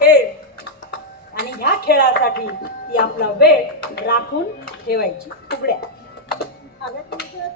खेळ आणि ह्या खेळासाठी ती आपला वेळ राखून ठेवायची. उघड्या. अगं तुझं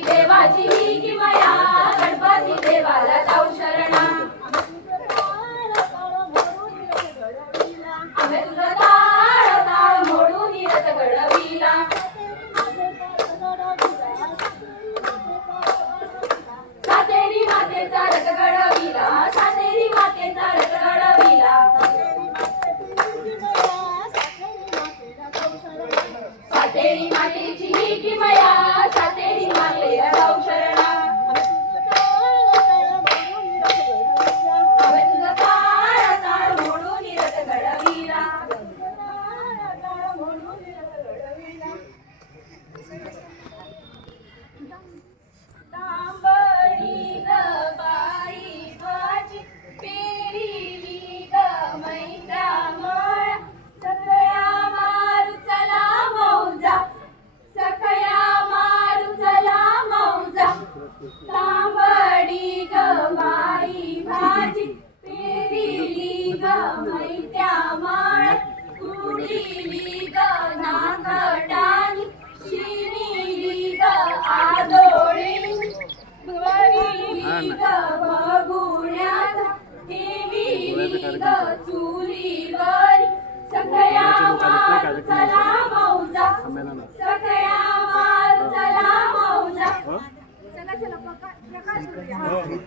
देवाची सातेरी मातेची ही किमया सातेरी माते तांबडी ग बाई भाजी पेरिली ग मैद्या माळा कुडीली ग नागडानी शिरिली ग आदोळी. वरिली ग बगुण्यात ठेविली ग चुलीवरी. सगळ्या मारू चला मौजा. 你看，你看，